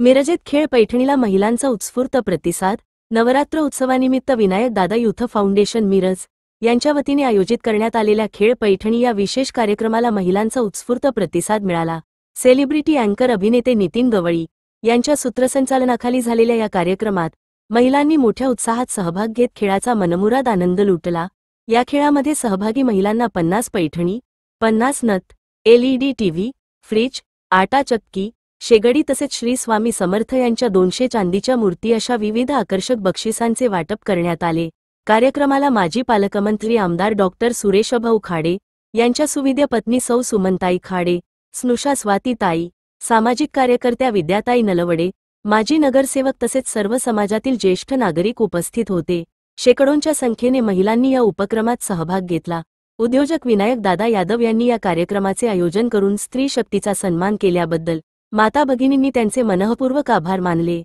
मिरजेत खेळ पैठणीला महिलांचा उत्स्फूर्त प्रतिसाद। नवरात्र उत्सवानिमित्त विनायक दादा युथ फाउंडेशन मिरज यांच्या वतीने आयोजित करण्यात आलेल्या खेळ पैठणी या विशेष कार्यक्रमाला महिलांचा उत्स्फूर्त प्रतिसाद मिळाला। सेलिब्रिटी अँकर अभिनेते नितीन गवळी यांच्या सूत्रसंचालनाखाली झालेल्या या कार्यक्रमात महिलांनी मोठ्या उत्साहात सहभाग घेत खेळाचा मनमुराद आनंद लुटला। या खेळामध्ये सहभागी महिलांना 50 पैठणी, 50 नथ, LED टीव्ही, फ्रिज, आटा चक्की, शेगडी तसेच श्री स्वामी समर्थ यांच्या 200 चांदीच्या मूर्ती अशा विविध आकर्षक बक्षिसांचे वाटप करण्यात आले। कार्यक्रमाला माजी पालकमंत्री आमदार डॉक्टर सुरेशभाऊ खाडे यांच्या सुविद्य पत्नी सौ सुमनताई खाडे, स्नुषा स्वातीताई, सामाजिक कार्यकर्त्या विद्याताई नलवडे, माजी नगरसेवक तसेच सर्व समाजातील ज्येष्ठ नागरिक उपस्थित होते। शेकडोंच्या संख्येने महिलांनी या उपक्रमात सहभाग घेतला। उद्योजक विनायक दादा यादव यांनी या कार्यक्रमाचे आयोजन करून स्त्री शक्तीचा सन्मान केल्याबद्दल माता भगिनींनी त्यांचे मनःपूर्वक आभार मानले।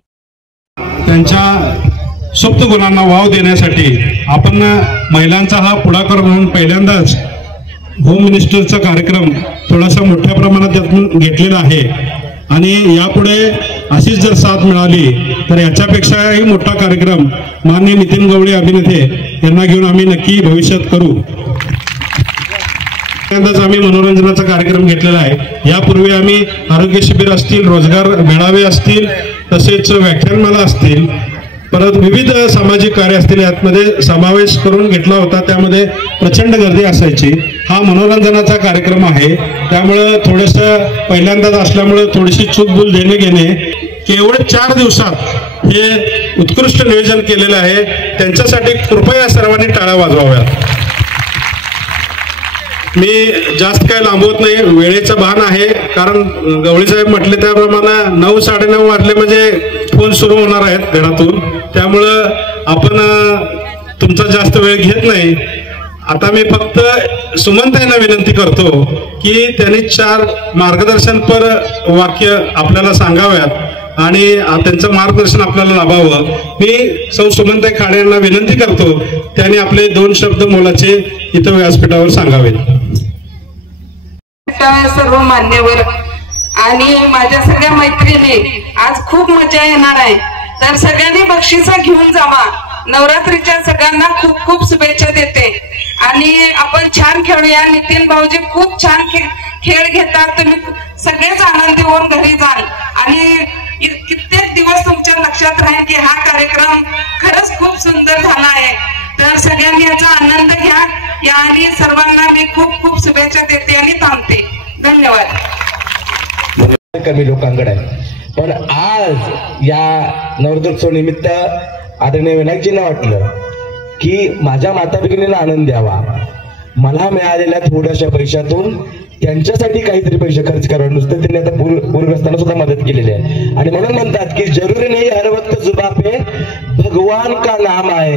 त्यांच्या सुप्त गुणांना वाव देण्यासाठी आपण महिलांचा हा पुढाकार म्हणून पहिल्यांदाच होम मिनिस्टरचा कार्यक्रम थोडासा मोठ्या प्रमाणात त्यातून घेतलेला आहे आणि यापुढे अशीच जर साथ मिळाली तर याच्यापेक्षाही मोठा कार्यक्रम माननीय नितीन गवळी अभिनेते यांना घेऊन आम्ही नक्की भविष्यात करू। आम्ही मनोरंजनाचा कार्यक्रम घेतलेला आहे। यापूर्वी आम्ही आरोग्य शिबिर असतील, रोजगार मेळावे असतील, तसेच व्याख्यानमाला असतील, परत विविध सामाजिक कार्य असतील यामध्ये समावेश करून घेतला होता। त्यामध्ये प्रचंड गर्दी असायची। हा मनोरंजनाचा कार्यक्रम आहे, त्यामुळे थोडंसं पहिल्यांदाच असल्यामुळे थोडीशी चूकभूल देणे घेणे। केवळ 4 दिवसात हे उत्कृष्ट नियोजन केलेलं आहे। त्यांच्यासाठी कृपया सर्वांनी टाळ्या वाजवाव्यात। मी जास्त काय लांबवत नाही, वेळेचं भान आहे, कारण गवळी साहेब म्हटले त्याप्रमाणे 9 साडेनऊ वाजले म्हणजे फोन सुरू होणार आहेत घरातून, त्यामुळं आपण तुमचा जास्त वेळ घेत नाही। आता मी फक्त सुमनताईंना विनंती करतो की त्यांनी 4 मार्गदर्शनपर वाक्य आपल्याला सांगाव्यात आणि त्यांचं मार्गदर्शन आपल्याला लाभावं। मी सौ सुमनताई खाडे यांना विनंती करतो त्यांनी आपले 2 शब्द मोलाचे इथं व्यासपीठावर सांगावेत। सर्व मान्यवर आणि माझ्या सगळ्या मैत्रिणी, आज खूप मजा येणार आहे, तर सगळ्यांनी बक्षिसा घेऊन जावा। नवरात्रीच्या सगळ्यांना खूप खूप शुभेच्छा देते आणि आपण छान खेळूया। नितीन भाऊजी खूप छान खेळ घेतात, तुम्ही सगळेच आनंदी होऊन घरी जाल आणि कित्येक दिवस तुमच्या लक्षात राहील की हा कार्यक्रम खरंच खूप सुंदर झाला आहे। तर सगळ्यांनी याचा आनंद घ्या या आणि सर्वांना मी खूप खूप शुभेच्छा देते आणि थांबते। धन्यवाद। कमी लोकांकडे आहे, पण आज या नवरात्रोत्सव निमित्त आदरणीय विनायकजींना वाटलं की माझ्या माता भगिनींना आनंद द्यावा, मला मिळालेल्या थोड्याशा पैशातून त्यांच्यासाठी काहीतरी पैसे खर्च करावे। नुसतं त्यांनी आता पूरग्रस्तांना सुद्धा मदत केलेली आहे आणि म्हणून म्हणतात की जरूरी नाही हर वक्त जुबा पे भगवान का नाम आहे,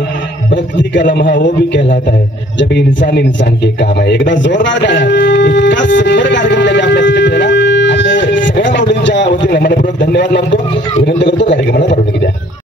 भक्ति का लम्हा वो भी कहलाता है जब इंसान इंसान के काम आहे। एकदा जोरदार टाळ्या। इतका सुंदर कार्यक्रम त्यांनी आपल्यासाठी केला। आपल्या सगळ्या माऊलींच्या वतीने मनपूर्वक धन्यवाद मानतो। विनंती करतो कार्यक्रमाला परवानगी द्या।